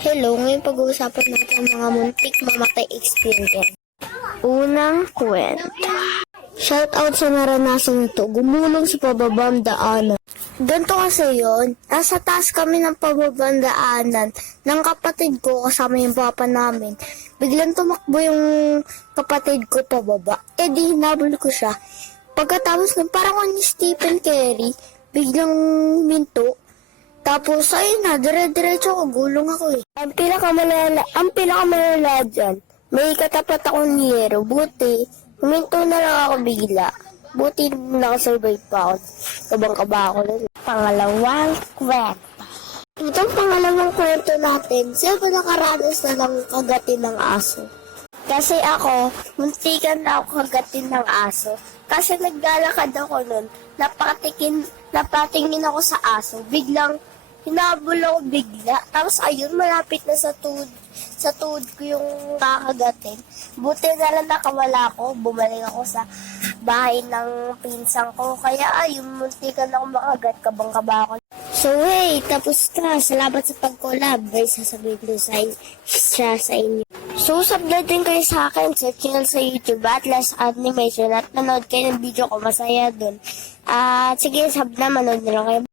Hello, ngayon pag-uusapan natin ang mga muntik mamatay experience. Unang kwento. Shoutout sa naranasan nito, gumulong sa pababang daanan. Ganito kasi yun, nasa taas kami ng pababang daanan ng kapatid ko kasama yung papa namin. Biglang tumakbo yung kapatid ko pababa, di hinabol ko siya. Pagkatapos nun, parang ako ni Stephen Curry, biglang minto. Tapos, ayun na, dire-diretso ko, gulong ako eh. Ang pinakamalala dyan, may katapat akong hero, buti, huminto na lang ako bigla. Buti nakasurvive pa ako, kabang-kaba ako nun. Pangalawang kwento. Itong pangalawang kwento natin, siyempre nakaranas na lang kagatin ng aso. Kasi ako, muntikan na ako kagatin ng aso. Kasi naglalakad ako nun, napatingin ako sa aso, biglang hinabol ako bigla. Tapos ayun, malapit na sa tuhod ko yung kakagatin. Buti na lang nakawala ko, bumalik ako sa bahay ng pinsang ko. Kaya ayun, muntikan ako makagat, kabang-kaba ako. So hey, tapos ka. Salamat sa pag-collab. Guys, sasabihin ko siya sa inyo. So, subscribe din kayo sa akin sa channel sa YouTube, Atlas Animation, at nanood kayo ng video ko, masaya dun. At sige, sub na, manood na lang kayo.